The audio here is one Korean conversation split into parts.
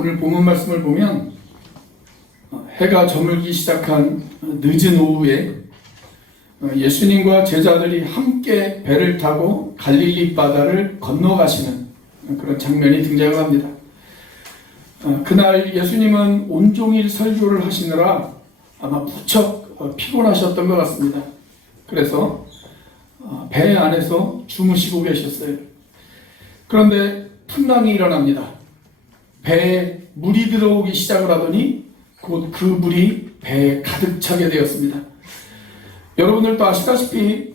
오늘 본문 말씀을 보면 해가 저물기 시작한 늦은 오후에 예수님과 제자들이 함께 배를 타고 갈릴리 바다를 건너가시는 그런 장면이 등장을 합니다. 그날 예수님은 온종일 설교를 하시느라 아마 무척 피곤하셨던 것 같습니다. 그래서 배 안에서 주무시고 계셨어요. 그런데 풍랑이 일어납니다. 배에 물이 들어오기 시작을 하더니 곧 그 물이 배에 가득 차게 되었습니다. 여러분들도 아시다시피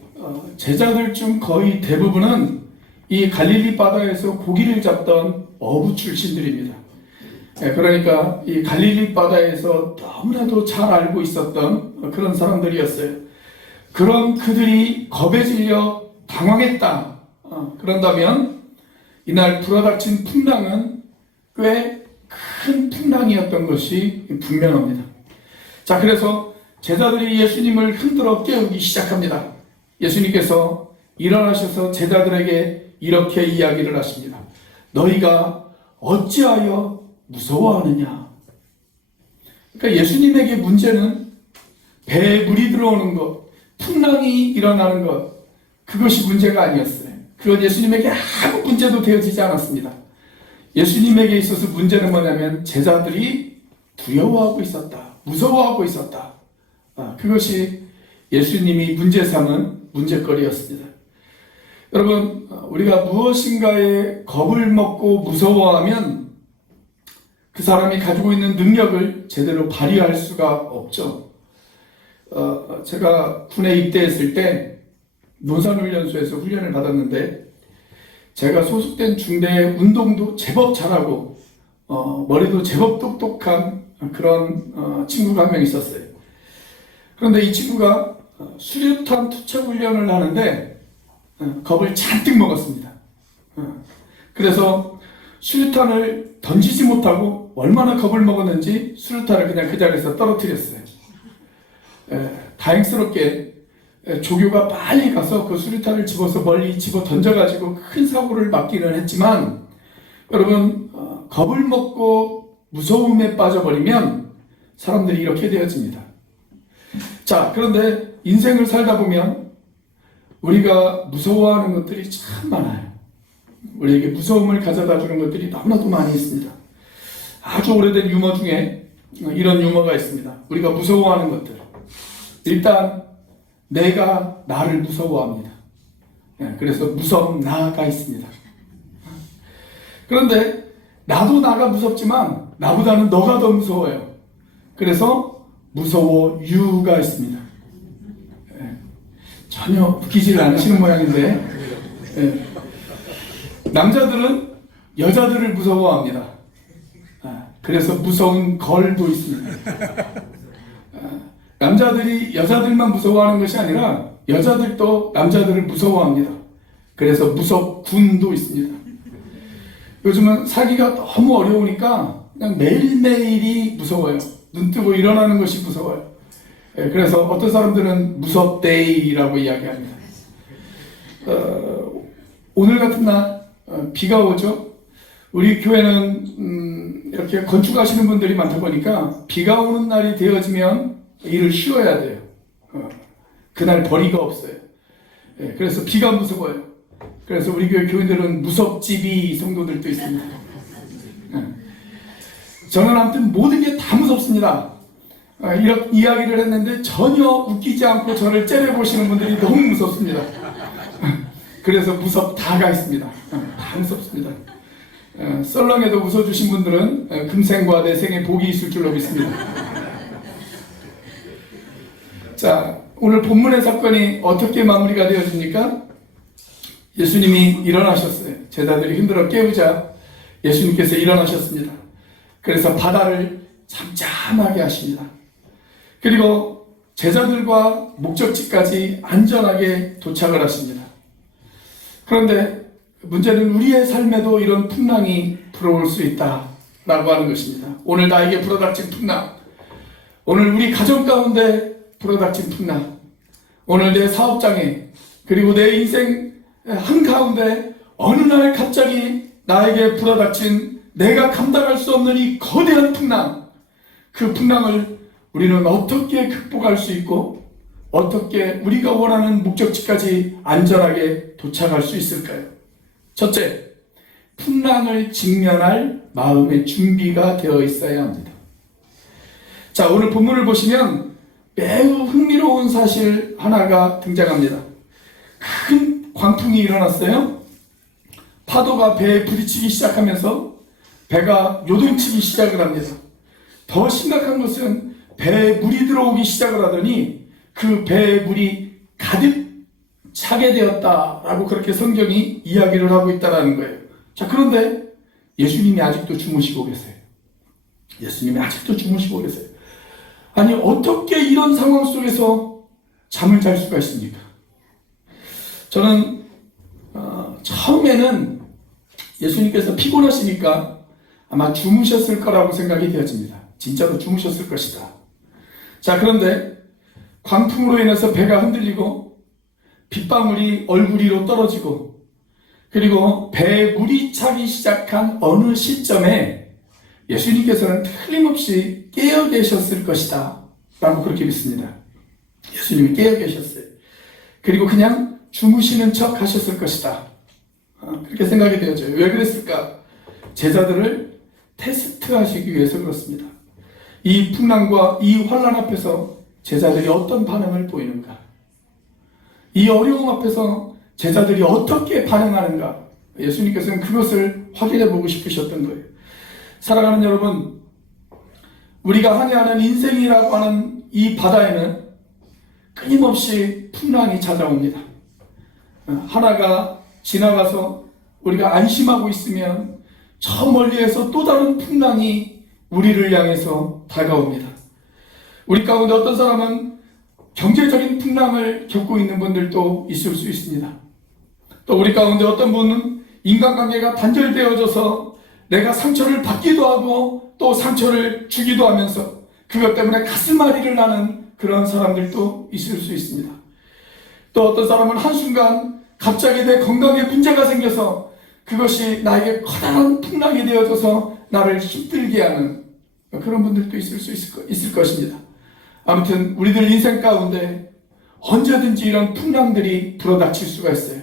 제자들 중 거의 대부분은 이 갈릴리 바다에서 고기를 잡던 어부 출신들입니다. 그러니까 이 갈릴리 바다에서 너무나도 잘 알고 있었던 그런 사람들이었어요. 그런 그들이 겁에 질려 당황했다. 그런다면 이날 불어닥친 풍랑은 꽤 큰 풍랑이었던 것이 분명합니다. 자, 그래서 제자들이 예수님을 흔들어 깨우기 시작합니다. 예수님께서 일어나셔서 제자들에게 이렇게 이야기를 하십니다. 너희가 어찌하여 무서워하느냐? 그러니까 예수님에게 문제는 배에 물이 들어오는 것, 풍랑이 일어나는 것, 그것이 문제가 아니었어요. 그건 예수님에게 아무 문제도 되어지지 않았습니다. 예수님에게 있어서 문제는 뭐냐면 제자들이 두려워하고 있었다, 무서워하고 있었다. 그것이 예수님이 문제 삼은 문제거리였습니다. 여러분, 우리가 무엇인가에 겁을 먹고 무서워하면 그 사람이 가지고 있는 능력을 제대로 발휘할 수가 없죠. 제가 군에 입대했을 때 논산훈련소에서 훈련을 받았는데 제가 소속된 중대의 운동도 제법 잘하고 머리도 제법 똑똑한 그런 친구가 한 명 있었어요. 그런데 이 친구가 수류탄 투척 훈련을 하는데 겁을 잔뜩 먹었습니다. 그래서 수류탄을 던지지 못하고 얼마나 겁을 먹었는지 수류탄을 그냥 그 자리에서 떨어뜨렸어요. 다행스럽게 조교가 빨리 가서 그 수류탄을 집어서 멀리 집어 던져가지고 큰 사고를 막기는 했지만 여러분, 겁을 먹고 무서움에 빠져버리면 사람들이 이렇게 되어집니다. 자, 그런데 인생을 살다 보면 우리가 무서워하는 것들이 참 많아요. 우리에게 무서움을 가져다 주는 것들이 너무나도 많이 있습니다. 아주 오래된 유머 중에 이런 유머가 있습니다. 우리가 무서워하는 것들. 일단 내가 나를 무서워합니다. 그래서 무섭나가 있습니다. 그런데 나도 나가 무섭지만 나보다는 너가 더 무서워요. 그래서 무서워 유가 있습니다. 전혀 웃기지 않으시는 모양인데 남자들은 여자들을 무서워합니다. 그래서 무서운 걸도 있습니다. 남자들이 여자들만 무서워하는 것이 아니라 여자들도 남자들을 무서워합니다. 그래서 무섭군도 있습니다. 요즘은 살기가 너무 어려우니까 그냥 매일매일이 무서워요. 눈 뜨고 일어나는 것이 무서워요. 그래서 어떤 사람들은 무섭데이라고 이야기합니다. 오늘 같은 날 비가 오죠. 우리 교회는 이렇게 건축하시는 분들이 많다 보니까 비가 오는 날이 되어지면 일을 쉬어야 돼요. 그날 벌이가 없어요. 그래서 비가 무서워요. 그래서 우리 교회 교인들은 무섭지비 성도들도 있습니다. 저는 아무튼 모든 게 다 무섭습니다. 이렇게 이야기를 했는데 전혀 웃기지 않고 저를 째려보시는 분들이 너무 무섭습니다. 그래서 무섭다가 있습니다. 다 무섭습니다. 썰렁해도 웃어주신 분들은 금생과 내생에 복이 있을 줄로 믿습니다. 자, 오늘 본문의 사건이 어떻게 마무리가 되어집니까? 예수님이 일어나셨어요. 제자들이 힘들어 깨우자 예수님께서 일어나셨습니다. 그래서 바다를 잠잠하게 하십니다. 그리고 제자들과 목적지까지 안전하게 도착을 하십니다. 그런데 문제는 우리의 삶에도 이런 풍랑이 불어올 수 있다라고 하는 것입니다. 오늘 나에게 불어닥친 풍랑, 오늘 우리 가정 가운데 불어닥친 풍랑, 오늘 내 사업장에 그리고 내 인생 한가운데 어느 날 갑자기 나에게 불어닥친 내가 감당할 수 없는 이 거대한 풍랑, 그 풍랑을 우리는 어떻게 극복할 수 있고 어떻게 우리가 원하는 목적지까지 안전하게 도착할 수 있을까요? 첫째, 풍랑을 직면할 마음의 준비가 되어 있어야 합니다. 자, 오늘 본문을 보시면 매우 흥미로운 사실 하나가 등장합니다. 큰 광풍이 일어났어요. 파도가 배에 부딪히기 시작하면서 배가 요동치기 시작을 합니다. 더 심각한 것은 배에 물이 들어오기 시작을 하더니 그 배에 물이 가득 차게 되었다라고 그렇게 성경이 이야기를 하고 있다는 거예요. 자, 그런데 예수님이 아직도 주무시고 계세요. 예수님이 아직도 주무시고 계세요. 아니, 어떻게 이런 상황 속에서 잠을 잘 수가 있습니까? 저는 처음에는 예수님께서 피곤하시니까 아마 주무셨을 거라고 생각이 되어집니다. 진짜로 주무셨을 것이다. 자, 그런데 광풍으로 인해서 배가 흔들리고 빗방울이 얼굴 위로 떨어지고 그리고 배에 물이 차기 시작한 어느 시점에 예수님께서는 틀림없이 깨어 계셨을 것이다 라고 그렇게 믿습니다. 예수님이 깨어 계셨어요. 그리고 그냥 주무시는 척 하셨을 것이다. 그렇게 생각이 되어져요. 왜 그랬을까? 제자들을 테스트하시기 위해서 그렇습니다. 이 풍랑과 이 환난 앞에서 제자들이 어떤 반응을 보이는가? 이 어려움 앞에서 제자들이 어떻게 반응하는가? 예수님께서는 그것을 확인해 보고 싶으셨던 거예요. 사랑하는 여러분, 우리가 항해하는 인생이라고 하는 이 바다에는 끊임없이 풍랑이 찾아옵니다. 하나가 지나가서 우리가 안심하고 있으면 저 멀리에서 또 다른 풍랑이 우리를 향해서 다가옵니다. 우리 가운데 어떤 사람은 경제적인 풍랑을 겪고 있는 분들도 있을 수 있습니다. 또 우리 가운데 어떤 분은 인간관계가 단절되어져서 내가 상처를 받기도 하고 또 상처를 주기도 하면서 그것 때문에 가슴앓이를 나는 그런 사람들도 있을 수 있습니다. 또 어떤 사람은 한순간 갑자기 내 건강에 문제가 생겨서 그것이 나에게 커다란 풍랑이 되어져서 나를 힘들게 하는 그런 분들도 있을 것입니다. 아무튼 우리들 인생 가운데 언제든지 이런 풍랑들이 불어닥칠 수가 있어요.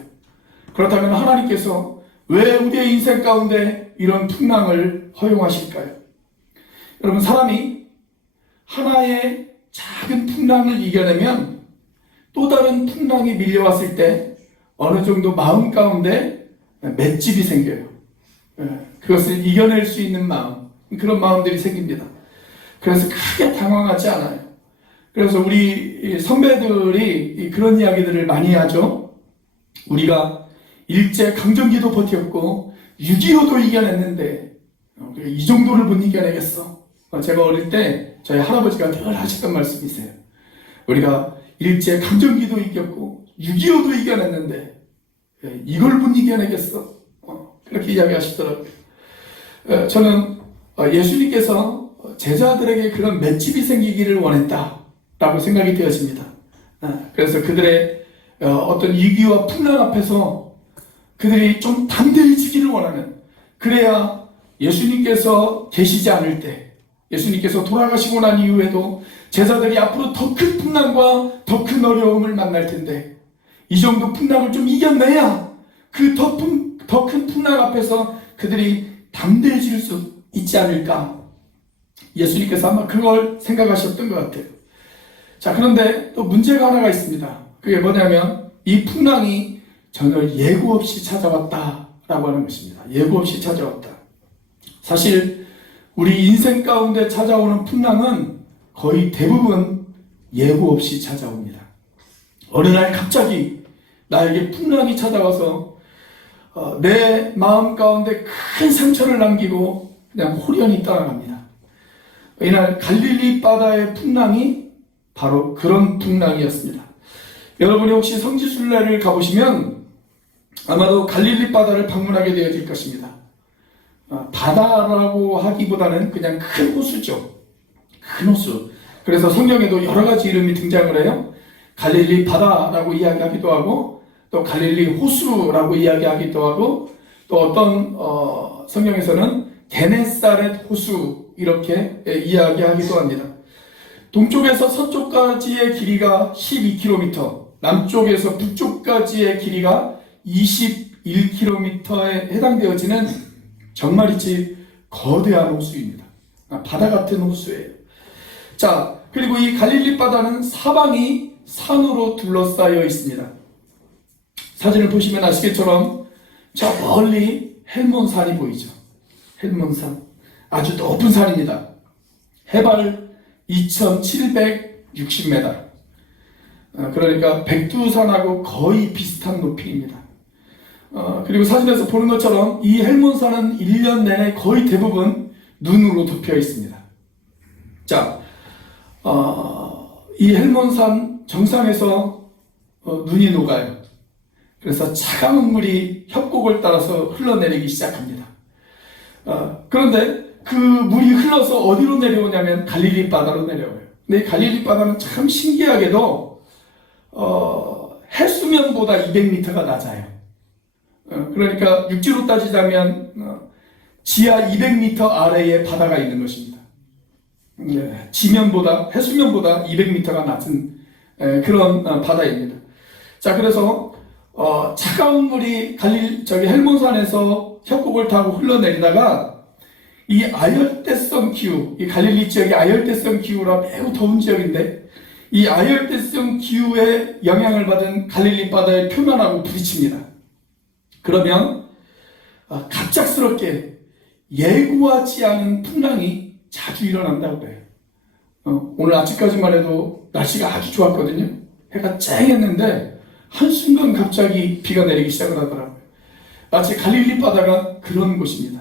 그렇다면 하나님께서 왜 우리의 인생 가운데 이런 풍랑을 허용하실까요? 여러분, 사람이 하나의 작은 풍랑을 이겨내면 또 다른 풍랑이 밀려왔을 때 어느 정도 마음 가운데 맷집이 생겨요. 그것을 이겨낼 수 있는 마음, 그런 마음들이 생깁니다. 그래서 크게 당황하지 않아요. 그래서 우리 선배들이 그런 이야기들을 많이 하죠. 우리가 일제 강점기도 버텼고 6.25도 이겨냈는데 이 정도를 못 이겨내겠어. 제가 어릴 때 저희 할아버지가 늘 하셨던 말씀이세요. 우리가 일제 강점기도 이겼고 6.25도 이겨냈는데 이걸 못 이겨내겠어. 그렇게 이야기하시더라고요. 저는 예수님께서 제자들에게 그런 맷집이 생기기를 원했다라고 생각이 되어집니다. 그래서 그들의 어떤 위기와 풍랑 앞에서 그들이 좀 담대해지기를 원하는, 그래야 예수님께서 계시지 않을 때, 예수님께서 돌아가시고 난 이후에도 제자들이 앞으로 더 큰 풍랑과 더 큰 어려움을 만날 텐데 이 정도 풍랑을 좀 이겨내야 그 더 큰 풍랑 앞에서 그들이 담대해질 수 있지 않을까. 예수님께서 아마 그걸 생각하셨던 것 같아요. 자, 그런데 또 문제가 하나가 있습니다. 그게 뭐냐면 이 풍랑이 전혀 예고 없이 찾아왔다라고 하는 것입니다. 예고 없이 찾아왔다. 사실 우리 인생 가운데 찾아오는 풍랑은 거의 대부분 예고 없이 찾아옵니다. 어느 날 갑자기 나에게 풍랑이 찾아와서 내 마음 가운데 큰 상처를 남기고 그냥 홀연히 떠나갑니다. 이날 갈릴리 바다의 풍랑이 바로 그런 풍랑이었습니다. 여러분이 혹시 성지순례를 가보시면 아마도 갈릴리 바다를 방문하게 되어질 것입니다. 바다라고 하기보다는 그냥 큰 호수죠. 큰 호수. 그래서 성경에도 여러 가지 이름이 등장을 해요. 갈릴리 바다라고 이야기하기도 하고 또 갈릴리 호수라고 이야기하기도 하고 또 어떤 성경에서는 게네사렛 호수 이렇게 이야기하기도 합니다. 동쪽에서 서쪽까지의 길이가 12km, 남쪽에서 북쪽까지의 길이가 21km에 해당되어지는 정말이지 거대한 호수입니다. 바다 같은 호수예요. 자, 그리고 이 갈릴리 바다는 사방이 산으로 둘러싸여 있습니다. 사진을 보시면 아시겠처럼 저 멀리 헬몬산이 보이죠. 헬몬산, 아주 높은 산입니다. 해발 2760m, 그러니까 백두산하고 거의 비슷한 높이입니다. 그리고 사진에서 보는 것처럼 이 헬몬산은 1년 내내 거의 대부분 눈으로 덮여 있습니다. 자, 이 헬몬산 정상에서 눈이 녹아요. 그래서 차가운 물이 협곡을 따라서 흘러내리기 시작합니다. 그런데 그 물이 흘러서 어디로 내려오냐면 갈릴리 바다로 내려와요. 근데 이 갈릴리 바다는 참 신기하게도 해수면보다 200m가 낮아요. 그러니까 육지로 따지자면 지하 200m 아래에 바다가 있는 것입니다. 지면보다, 해수면보다 200m가 낮은 그런 바다입니다. 자, 그래서 차가운 물이 헬몬산에서 협곡을 타고 흘러내리다가 이 아열대성 기후, 이 갈릴리 지역이 아열대성 기후라 매우 더운 지역인데 이 아열대성 기후에 영향을 받은 갈릴리 바다의 표면하고 부딪힙니다. 그러면 갑작스럽게 예고하지 않은 풍랑이 자주 일어난다고 해요. 오늘 아침까지만 해도 날씨가 아주 좋았거든요. 해가 쨍했는데 한순간 갑자기 비가 내리기 시작을 하더라고요. 마치 갈릴리 바다가 그런 곳입니다.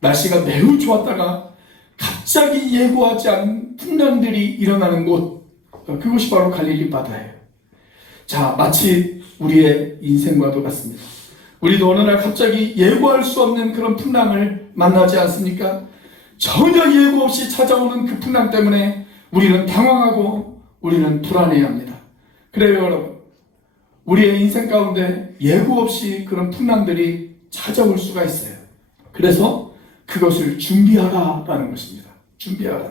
날씨가 매우 좋았다가 갑자기 예고하지 않은 풍랑들이 일어나는 곳, 그곳이 바로 갈릴리 바다예요. 자, 마치 우리의 인생과도 같습니다. 우리도 어느 날 갑자기 예고할 수 없는 그런 풍랑을 만나지 않습니까? 전혀 예고 없이 찾아오는 그 풍랑 때문에 우리는 당황하고 우리는 불안해합니다. 그래요, 여러분. 우리의 인생 가운데 예고 없이 그런 풍랑들이 찾아올 수가 있어요. 그래서 그것을 준비하라라는 것입니다. 준비하라.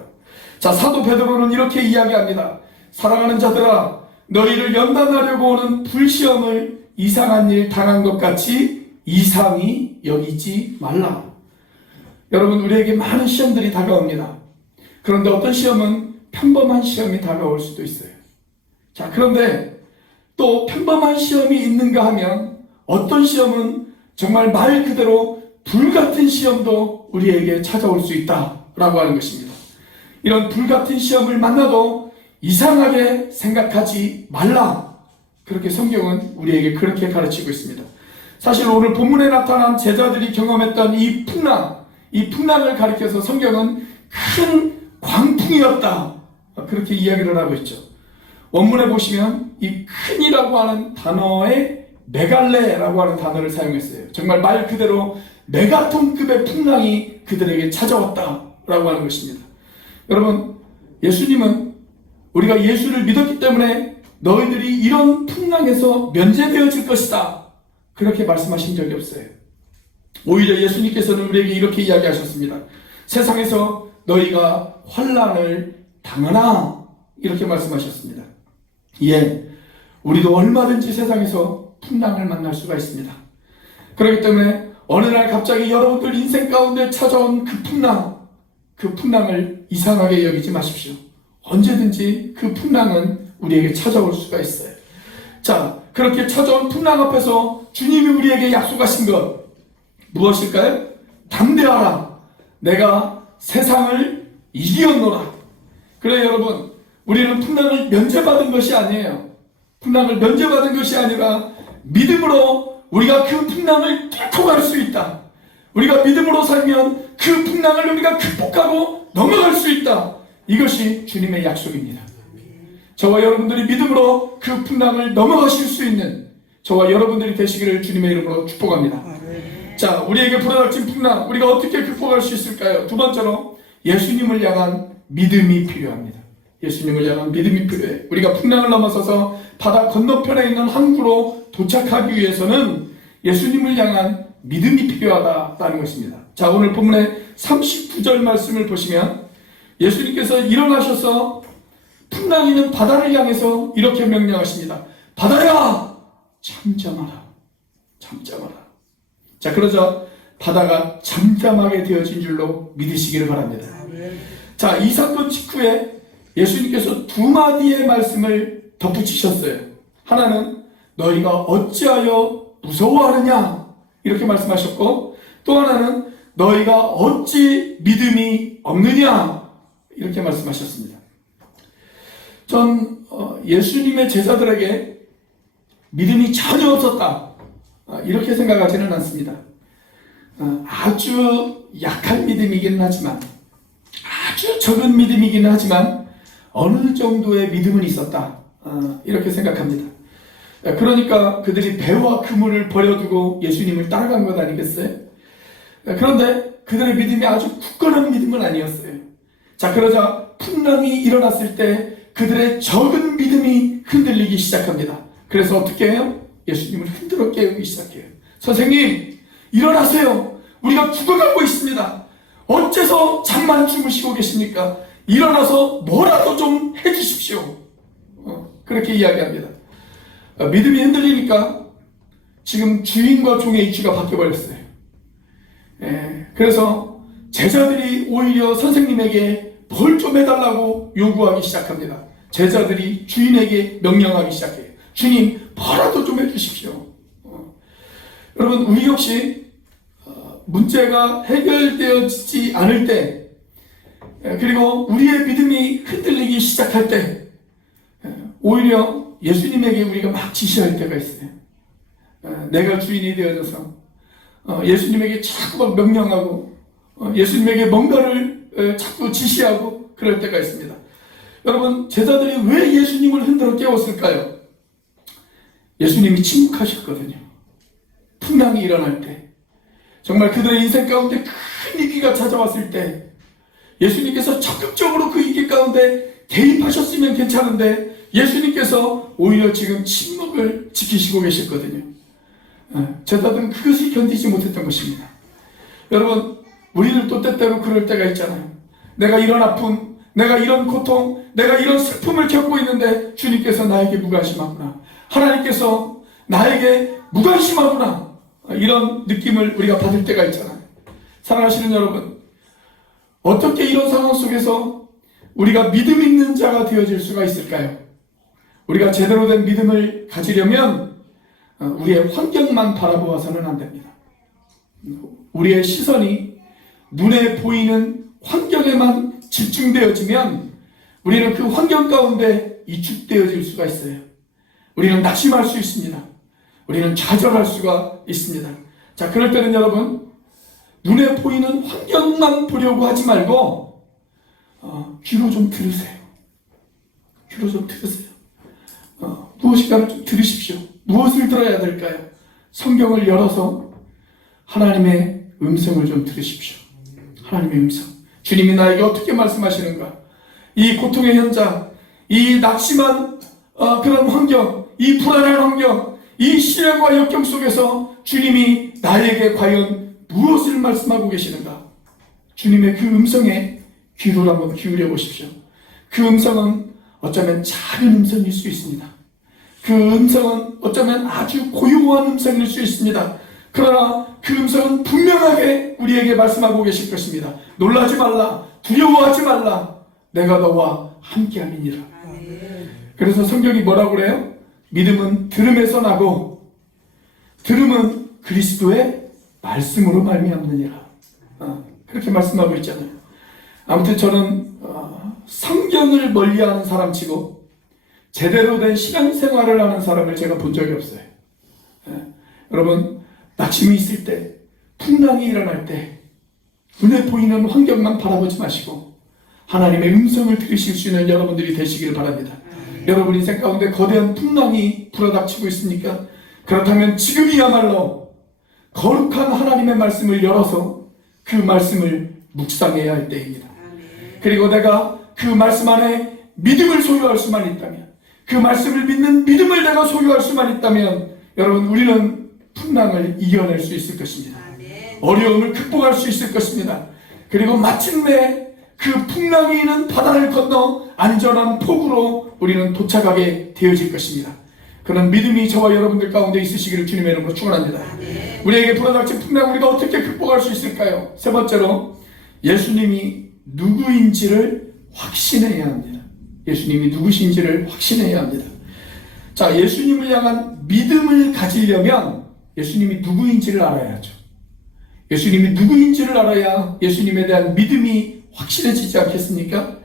자, 사도 베드로는 이렇게 이야기합니다. 사랑하는 자들아, 너희를 연단하려고 오는 불시험을 이상한 일 당한 것 같이 이상히 여기지 말라. 여러분, 우리에게 많은 시험들이 다가옵니다. 그런데 어떤 시험은 평범한 시험이 다가올 수도 있어요. 자, 그런데 또 평범한 시험이 있는가 하면 어떤 시험은 정말 말 그대로 불같은 시험도 우리에게 찾아올 수 있다라고 하는 것입니다. 이런 불같은 시험을 만나도 이상하게 생각하지 말라. 그렇게 성경은 우리에게 그렇게 가르치고 있습니다. 사실 오늘 본문에 나타난 제자들이 경험했던 이 풍랑을 가리켜서 성경은 큰 광풍이었다. 그렇게 이야기를 하고 있죠. 원문에 보시면 이 큰이라고 하는 단어에 메갈레라고 하는 단어를 사용했어요. 정말 말 그대로 메가톤급의 풍랑이 그들에게 찾아왔다라고 하는 것입니다. 여러분, 예수님은 우리가 예수를 믿었기 때문에 너희들이 이런 풍랑에서 면제되어질 것이다, 그렇게 말씀하신 적이 없어요. 오히려 예수님께서는 우리에게 이렇게 이야기하셨습니다. 세상에서 너희가 환난을 당하나, 이렇게 말씀하셨습니다. 예, 우리도 얼마든지 세상에서 풍랑을 만날 수가 있습니다. 그렇기 때문에 어느 날 갑자기 여러분들 인생 가운데 찾아온 그 풍랑을 이상하게 여기지 마십시오. 언제든지 그 풍랑은 우리에게 찾아올 수가 있어요. 자, 그렇게 찾아온 풍랑 앞에서 주님이 우리에게 약속하신 것 무엇일까요? 담대하라, 내가 세상을 이기었노라. 그래, 여러분, 우리는 풍랑을 면제받은 것이 아니에요. 풍랑을 면제받은 것이 아니라 믿음으로 우리가 그 풍랑을 뚫고 갈 수 있다. 우리가 믿음으로 살면 그 풍랑을 우리가 극복하고 넘어갈 수 있다. 이것이 주님의 약속입니다. 저와 여러분들이 믿음으로 그 풍랑을 넘어가실 수 있는 저와 여러분들이 되시기를 주님의 이름으로 축복합니다. 자, 우리에게 불어닥친 풍랑, 우리가 어떻게 극복할 수 있을까요? 두 번째로 예수님을 향한 믿음이 필요합니다. 예수님을 향한 믿음이 필요해. 우리가 풍랑을 넘어서서 바다 건너편에 있는 항구로 도착하기 위해서는 예수님을 향한 믿음이 필요하다는 것입니다. 자, 오늘 본문의 39절 말씀을 보시면 예수님께서 일어나셔서 풍랑 있는 바다를 향해서 이렇게 명령하십니다. 바다야, 잠잠하라. 잠잠하라. 자, 그러자 바다가 잠잠하게 되어진 줄로 믿으시기를 바랍니다. 자, 이 사건 직후에 예수님께서 두 마디의 말씀을 덧붙이셨어요. 하나는 너희가 어찌하여 무서워하느냐 이렇게 말씀하셨고, 또 하나는 너희가 어찌 믿음이 없느냐 이렇게 말씀하셨습니다. 전 예수님의 제자들에게 믿음이 전혀 없었다 이렇게 생각하지는 않습니다. 아주 약한 믿음이기는 하지만, 아주 적은 믿음이기는 하지만 어느 정도의 믿음은 있었다 이렇게 생각합니다. 그러니까 그들이 배와 그물을 버려두고 예수님을 따라간 것 아니겠어요? 그런데 그들의 믿음이 아주 굳건한 믿음은 아니었어요. 자, 그러자 풍랑이 일어났을 때 그들의 적은 믿음이 흔들리기 시작합니다. 그래서 어떻게 해요? 예수님을 흔들어 깨우기 시작해요. 선생님, 일어나세요. 우리가 죽어가고 있습니다. 어째서 잠만 주무시고 계십니까? 일어나서 뭐라도 좀 해주십시오. 그렇게 이야기합니다. 믿음이 흔들리니까 지금 주인과 종의 위치가 바뀌어버렸어요. 그래서 제자들이 오히려 선생님에게 벌 좀 해달라고 요구하기 시작합니다. 제자들이 주인에게 명령하기 시작해요. 주님, 뭐라도 좀 해주십시오. 여러분, 우리 역시 문제가 해결되어지지 않을 때, 그리고 우리의 믿음이 흔들리기 시작할 때, 오히려 예수님에게 우리가 막 지시할 때가 있어요. 내가 주인이 되어져서 예수님에게 자꾸 막 명령하고 예수님에게 뭔가를 자꾸 지시하고 그럴 때가 있습니다. 여러분, 제자들이 왜 예수님을 흔들어 깨웠을까요? 예수님이 침묵하셨거든요. 풍랑이 일어날 때, 정말 그들의 인생 가운데 큰 위기가 찾아왔을 때 예수님께서 적극적으로 그 위기 가운데 개입하셨으면 괜찮은데 예수님께서 오히려 지금 침묵을 지키시고 계셨거든요. 제자들은 그것이 견디지 못했던 것입니다. 여러분, 우리들도 때때로 그럴 때가 있잖아요. 내가 이런 아픔, 내가 이런 고통, 내가 이런 슬픔을 겪고 있는데 주님께서 나에게 무관심하구나, 하나님께서 나에게 무관심하구나, 이런 느낌을 우리가 받을 때가 있잖아요. 사랑하시는 여러분, 어떻게 이런 상황 속에서 우리가 믿음 있는 자가 되어질 수가 있을까요? 우리가 제대로 된 믿음을 가지려면 우리의 환경만 바라보아서는 안 됩니다. 우리의 시선이 눈에 보이는 환경에만 집중되어지면 우리는 그 환경 가운데 이축되어질 수가 있어요. 우리는 낙심할 수 있습니다. 우리는 좌절할 수가 있습니다. 자, 그럴 때는 여러분, 눈에 보이는 환경만 보려고 하지 말고 귀로 좀 들으세요. 귀로 좀 들으세요. 무엇인가를 좀 들으십시오. 무엇을 들어야 될까요? 성경을 열어서 하나님의 음성을 좀 들으십시오. 하나님의 음성. 주님이 나에게 어떻게 말씀하시는가? 이 고통의 현장, 이 낙심한 그런 환경, 이 불안한 환경, 이 시련과 역경 속에서 주님이 나에게 과연 무엇을 말씀하고 계시는가? 주님의 그 음성에 귀를 한번 기울여 보십시오. 그 음성은 어쩌면 작은 음성일 수 있습니다. 그 음성은 어쩌면 아주 고요한 음성일 수 있습니다. 그러나 그 음성은 분명하게 우리에게 말씀하고 계실 것입니다. 놀라지 말라, 두려워하지 말라, 내가 너와 함께함이니라. 그래서 성경이 뭐라고 그래요? 믿음은 들음에서 나고 들음은 그리스도의 말씀으로 말미암느니라. 그렇게 말씀하고 있잖아요. 아무튼 저는 성경을 멀리하는 사람치고 제대로 된 신앙생활을 하는 사람을 제가 본 적이 없어요. 여러분, 낙심이 있을 때, 풍랑이 일어날 때 눈에 보이는 환경만 바라보지 마시고 하나님의 음성을 들으실 수 있는 여러분들이 되시길 바랍니다. 여러분 인생 가운데 거대한 풍랑이 불어닥치고 있습니까? 그렇다면 지금이야말로 거룩한 하나님의 말씀을 열어서 그 말씀을 묵상해야 할 때입니다. 그리고 내가 그 말씀 안에 믿음을 소유할 수만 있다면, 그 말씀을 믿는 믿음을 내가 소유할 수만 있다면 여러분, 우리는 풍랑을 이겨낼 수 있을 것입니다. 어려움을 극복할 수 있을 것입니다. 그리고 마침내 그 풍랑이 있는 바다를 건너 안전한 폭으로 우리는 도착하게 되어질 것입니다. 그런 믿음이 저와 여러분들 가운데 있으시기를 주님의 이름으로 축원합니다. 우리에게 불어닥친 풍랑 우리가 어떻게 극복할 수 있을까요? 세 번째로 예수님이 누구인지를 확신해야 합니다. 예수님이 누구신지를 확신해야 합니다. 자, 예수님을 향한 믿음을 가지려면 예수님이 누구인지를 알아야죠. 예수님이 누구인지를 알아야 예수님에 대한 믿음이 확실해지지 않겠습니까?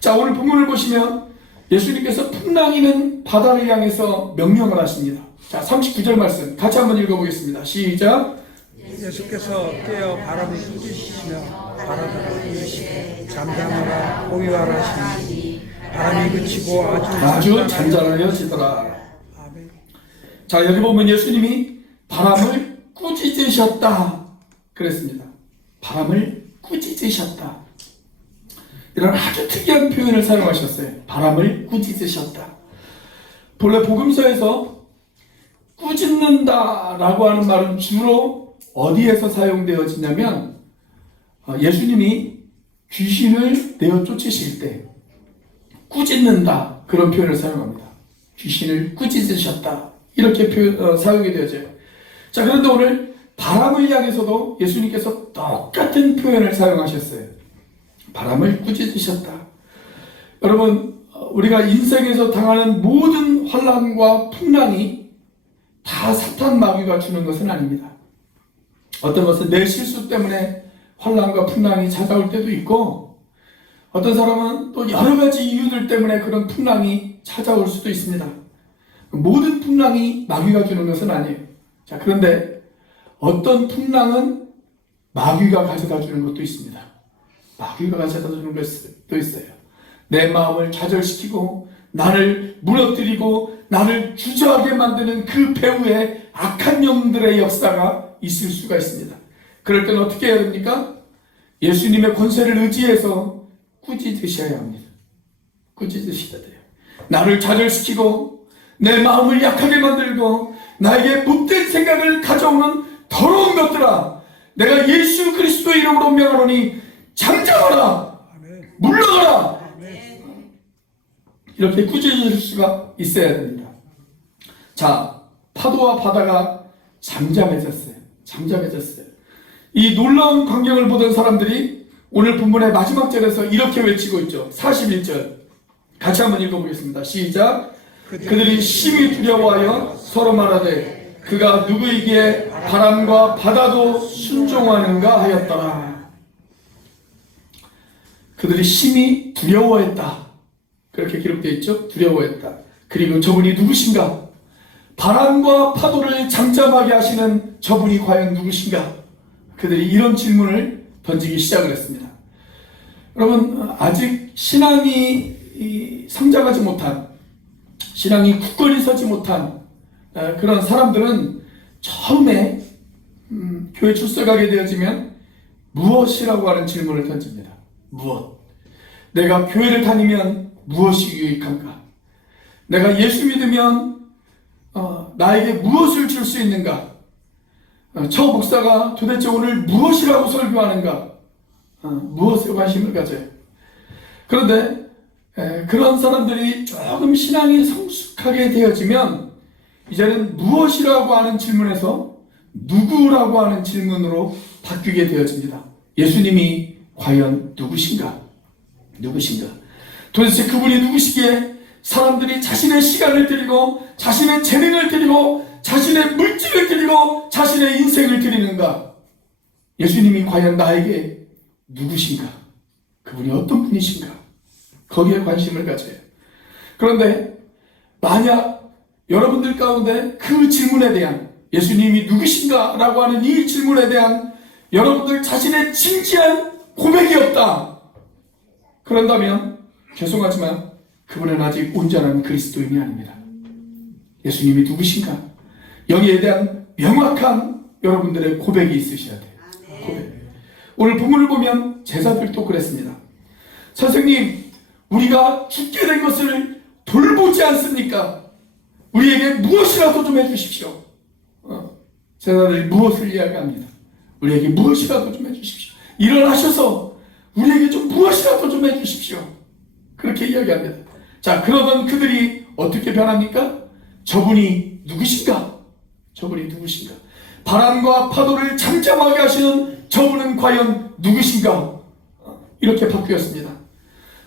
자, 오늘 본문을 보시면 예수님께서 풍랑이는 바다를 향해서 명령을 하십니다. 자, 39절 말씀 같이 한번 읽어보겠습니다. 시작. 예수께서 깨어 바람을 꾸짖으시며 바람을 이으시되 잠잠하라 고요하라 하시니 바람이 그치고 아주 잔잔하여지더라. 아멘. 자, 여기 보면 예수님이 바람을 꾸짖으셨다 그랬습니다. 바람을 꾸짖으셨다. 이런 아주 특이한 표현을 사용하셨어요. 바람을 꾸짖으셨다. 본래 복음서에서 꾸짖는다 라고 하는 말은 주로 어디에서 사용되어지냐면 예수님이 귀신을 내어 쫓으실 때 꾸짖는다 그런 표현을 사용합니다. 귀신을 꾸짖으셨다 이렇게 사용이 되어져요. 자, 그런데 오늘 바람을 향해서도 예수님께서 똑같은 표현을 사용하셨어요. 바람을 꾸짖으셨다. 여러분, 우리가 인생에서 당하는 모든 환난과 풍랑이 다 사탄 마귀가 주는 것은 아닙니다. 어떤 것은 내 실수 때문에 환난과 풍랑이 찾아올 때도 있고, 어떤 사람은 또 여러 가지 이유들 때문에 그런 풍랑이 찾아올 수도 있습니다. 모든 풍랑이 마귀가 주는 것은 아니에요. 자, 그런데 어떤 풍랑은 마귀가 가져다 주는 것도 있습니다. 마귀가 가져다 주는 것도 있어요. 내 마음을 좌절시키고 나를 무너뜨리고 나를 주저하게 만드는 그 배후에 악한 영들의 역사가 있을 수가 있습니다. 그럴 때는 어떻게 해야 됩니까? 예수님의 권세를 의지해서 꾸짖으셔야 합니다. 꾸짖으셔야 돼요. 나를 좌절시키고 내 마음을 약하게 만들고 나에게 못된 생각을 가져오는 더러운 것들아, 내가 예수 그리스도의 이름으로 명하노니 잠잠하라, 물러가라. 이렇게 꾸짖을 수가 있어야 됩니다. 자, 파도와 바다가 잠잠해졌어요. 이 놀라운 광경을 보던 사람들이 오늘 본문의 마지막 절에서 이렇게 외치고 있죠. 41절 같이 한번 읽어보겠습니다. 시작. 그들이 심히 두려워하여 서로 말하되 그가 누구이기에 바람과 바다도 순종하는가 하였더라. 그들이 심히 두려워했다. 그렇게 기록되어 있죠. 두려워했다. 그리고 저분이 누구신가? 바람과 파도를 잠잠하게 하시는 저분이 과연 누구신가? 그들이 이런 질문을 던지기 시작을 했습니다. 여러분, 아직 신앙이 성장하지 못한, 신앙이 굳건히 서지 못한 그런 사람들은 처음에 교회 출석하게 되어지면 무엇이라고 하는 질문을 던집니다. 무엇? 내가 교회를 다니면 무엇이 유익한가? 내가 예수 믿으면 나에게 무엇을 줄 수 있는가? 저 목사가 도대체 오늘 무엇이라고 설교하는가? 무엇에 관심을 가져요. 그런데 그런 사람들이 조금 신앙이 성숙하게 되어지면 이제는 무엇이라고 하는 질문에서 누구라고 하는 질문으로 바뀌게 되어집니다. 예수님이 과연 누구신가? 도대체 그분이 누구시기에 사람들이 자신의 시간을 드리고 자신의 재능을 드리고 자신의 물질을 드리고 자신의 인생을 드리는가? 예수님이 과연 나에게 누구신가? 그분이 어떤 분이신가? 거기에 관심을 가져요. 그런데 만약 여러분들 가운데 그 질문에 대한, 예수님이 누구신가? 라고 하는 이 질문에 대한 여러분들 자신의 진지한 고백이 없다. 그런다면 죄송하지만 그분은 아직 온전한 그리스도인이 아닙니다. 예수님이 누구신가? 여기에 대한 명확한 여러분들의 고백이 있으셔야 돼요. 고백. 오늘 본문을 보면 제자들도 그랬습니다. 선생님, 우리가 죽게 된 것을 돌보지 않습니까? 우리에게 무엇이라도 좀 해주십시오. 제자들이 무엇을 이야기합니다. 우리에게 무엇이라도 좀 해주십시오. 일어나셔서 우리에게 좀 무엇이라도 좀 해주십시오. 그렇게 이야기합니다. 자, 그러던 그들이 어떻게 변합니까? 저분이 누구신가? 저분이 누구신가? 바람과 파도를 잠잠하게 하시는 저분은 과연 누구신가? 이렇게 바뀌었습니다.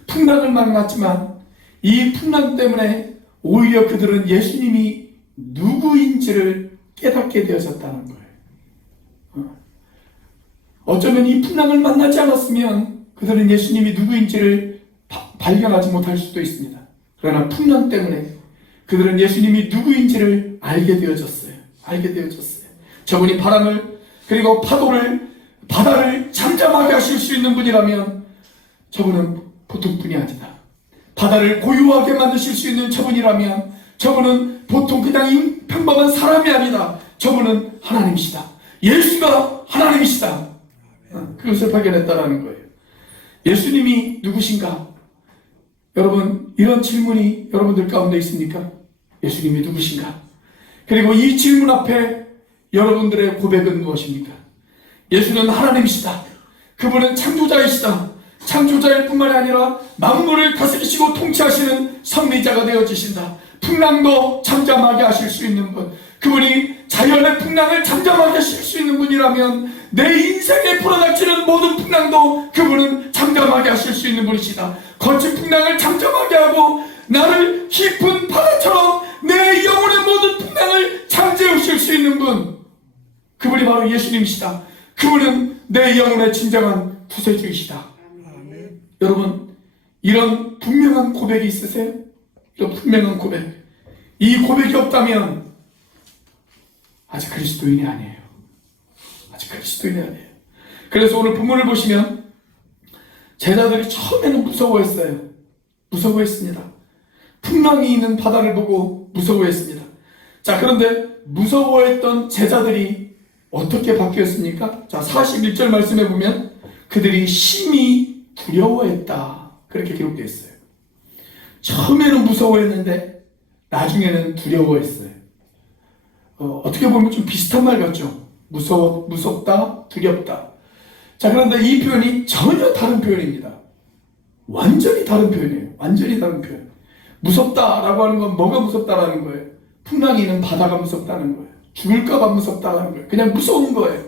풍랑을 만났지만 이 풍랑 때문에 오히려 그들은 예수님이 누구인지를 깨닫게 되어졌다는 거예요. 어쩌면 이 풍랑을 만나지 않았으면 그들은 예수님이 누구인지를 발견하지 못할 수도 있습니다. 그러나 풍랑 때문에 그들은 예수님이 누구인지를 알게 되어졌어요. 알게 되어졌어요. 저분이 바람을 그리고 파도를 바다를 잠잠하게 하실 수 있는 분이라면 저분은 보통 분이 아니다. 바다를 고요하게 만드실 수 있는 저분이라면 저분은 보통 그냥 평범한 사람이 아니다. 저분은 하나님이시다. 예수가 하나님이시다. 그것을 발견했다는 거예요. 예수님이 누구신가? 여러분, 이런 질문이 여러분들 가운데 있습니까? 예수님이 누구신가? 그리고 이 질문 앞에 여러분들의 고백은 무엇입니까? 예수는 하나님이시다. 그분은 창조자이시다. 창조자일 뿐만이 아니라 만물을 다스리시고 통치하시는 섭리자가 되어지신다. 풍랑도 잠잠하게 하실 수 있는 분, 그분이 자연의 풍랑을 잠잠하게 하실 수 있는 분이라면 내 인생에 불어닥치는 모든 풍랑도 그분은 잠잠하게 하실 수 있는 분이시다. 거친 풍랑을 잠잠하게 하고 나를 깊은 바다처럼 내 영혼의 모든 풍랑을 잠재우실 수 있는 분, 그분이 바로 예수님이시다. 그분은 내 영혼의 진정한 구세주이시다. 여러분, 이런 분명한 고백이 있으세요? 이런 분명한 고백. 이 고백이 없다면 아직 그리스도인이 아니에요. 아직 그리스도인이 아니에요. 그래서 오늘 본문을 보시면 제자들이 처음에는 무서워했어요. 무서워했습니다. 풍랑이 있는 바다를 보고 무서워했습니다. 자, 그런데 무서워했던 제자들이 어떻게 바뀌었습니까? 자, 41절 말씀에 보면 그들이 심히 두려워했다. 그렇게 기록되어 있어요. 처음에는 무서워했는데 나중에는 두려워했어요. 어떻게 보면 좀 비슷한 말 같죠? 무섭다, 두렵다. 자, 그런데 이 표현이 전혀 다른 표현입니다. 완전히 다른 표현이에요. 완전히 다른 표현. 무섭다라고 하는 건 뭐가 무섭다라는 거예요? 풍랑이 있는 바다가 무섭다는 거예요. 죽을까봐 무섭다라는 거예요. 그냥 무서운 거예요.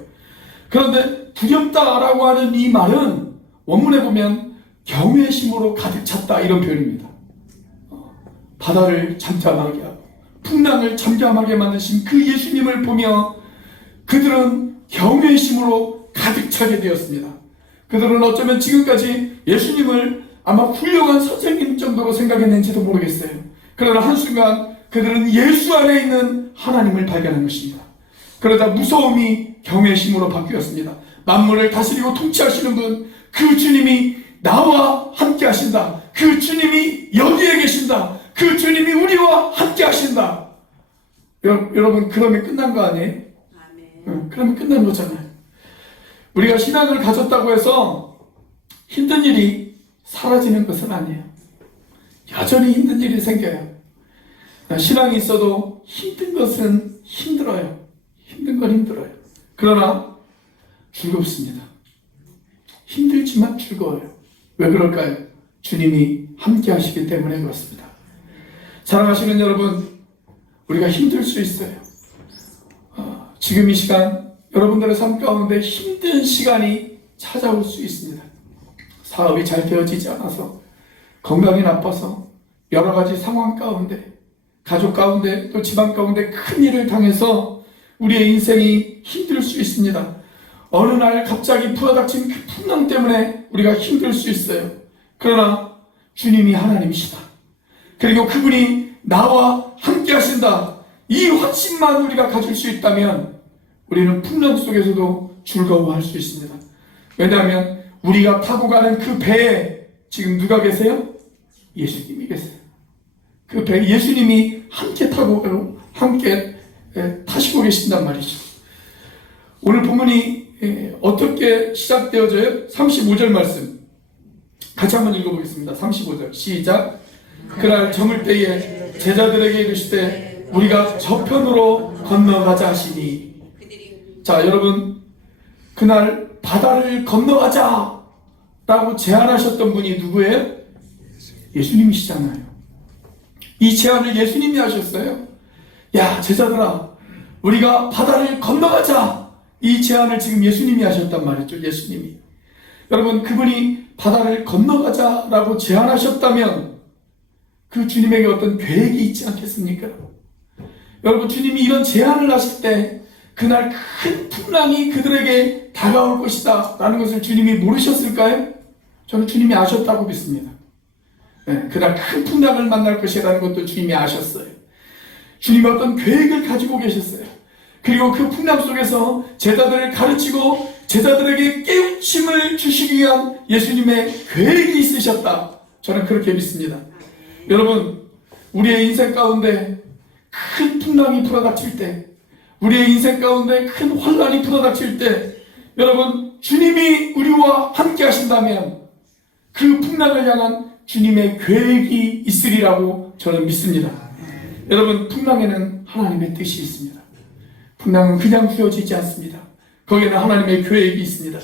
그런데 두렵다라고 하는 이 말은 원문에 보면 경외심으로 가득 찼다, 이런 표현입니다. 바다를 잠잠하게 하고 풍랑을 잠잠하게 만드신 그 예수님을 보며 그들은 경외심으로 가득 차게 되었습니다. 그들은 어쩌면 지금까지 예수님을 아마 훌륭한 선생님 정도로 생각했는지도 모르겠어요. 그러나 한순간 그들은 예수 안에 있는 하나님을 발견한 것입니다. 그러다 무서움이 경외심으로 바뀌었습니다. 만물을 다스리고 통치하시는 분, 그 주님이 나와 함께 하신다. 그 주님이 여기에 계신다. 그 주님이 우리와 함께 하신다. 여러분, 그러면 끝난 거 아니에요? 그러면 끝난 거잖아요. 우리가 신앙을 가졌다고 해서 힘든 일이 사라지는 것은 아니에요. 여전히 힘든 일이 생겨요. 신앙이 있어도 힘든 것은 힘들어요. 힘든 건 힘들어요. 그러나 즐겁습니다. 힘들지만 즐거워요. 왜 그럴까요? 주님이 함께 하시기 때문에 그렇습니다. 사랑하시는 여러분, 우리가 힘들 수 있어요. 지금 이 시간 여러분들의 삶 가운데 힘든 시간이 찾아올 수 있습니다. 사업이 잘 되어지지 않아서, 건강이 나빠서, 여러 가지 상황 가운데, 가족 가운데, 또 집안 가운데 큰 일을 당해서 우리의 인생이 힘들 수 있습니다. 어느 날 갑자기 불어닥친 그 풍랑 때문에 우리가 힘들 수 있어요. 그러나 주님이 하나님이시다. 그리고 그분이 나와 함께 하신다. 이 확신만 우리가 가질 수 있다면 우리는 풍랑 속에서도 즐거워할 수 있습니다. 왜냐하면 우리가 타고 가는 그 배에 지금 누가 계세요? 예수님이 계세요. 그 배, 예수님이 함께 타고 가고 함께 타시고 계신단 말이죠. 오늘 본문이 어떻게 시작되어져요? 35절 말씀 같이 한번 읽어보겠습니다. 35절 시작. 그날 저물 때에 제자들에게 이르시되 우리가 저편으로 건너가자 하시니. 자, 여러분, 그날 바다를 건너가자 라고 제안하셨던 분이 누구예요? 예수님이시잖아요. 이 제안을 예수님이 하셨어요. 야, 제자들아, 우리가 바다를 건너가자. 이 제안을 지금 예수님이 하셨단 말이죠. 예수님이. 여러분, 그분이 바다를 건너가자라고 제안하셨다면 그 주님에게 어떤 계획이 있지 않겠습니까? 여러분, 주님이 이런 제안을 하실 때 그날 큰 풍랑이 그들에게 다가올 것이다 라는 것을 주님이 모르셨을까요? 저는 주님이 아셨다고 믿습니다. 네, 그날 큰 풍랑을 만날 것이라는 것도 주님이 아셨어요. 주님이 어떤 계획을 가지고 계셨어요. 그리고 그 풍랑 속에서 제자들을 가르치고 제자들에게 깨우침을 주시기 위한 예수님의 계획이 있으셨다. 저는 그렇게 믿습니다. 여러분, 우리의 인생 가운데 큰 풍랑이 불어닥칠 때, 우리의 인생 가운데 큰 환란이 불어닥칠 때, 여러분, 주님이 우리와 함께 하신다면 그 풍랑을 향한 주님의 계획이 있으리라고 저는 믿습니다. 여러분, 풍랑에는 하나님의 뜻이 있습니다. 풍랑은 그냥 휘어지지 않습니다. 거기에는 하나님의 계획이 있습니다.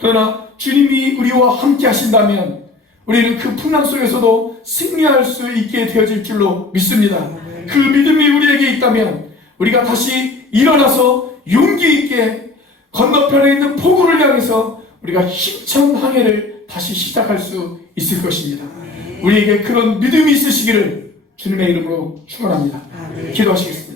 그러나 주님이 우리와 함께 하신다면 우리는 그 풍랑 속에서도 승리할 수 있게 되어질 줄로 믿습니다. 그 믿음이 우리에게 있다면 우리가 다시 일어나서 용기 있게 건너편에 있는 포구를 향해서 우리가 힘찬 항해를 다시 시작할 수 있을 것입니다. 우리에게 그런 믿음이 있으시기를 주님의 이름으로 축원합니다. 기도하시겠습니다.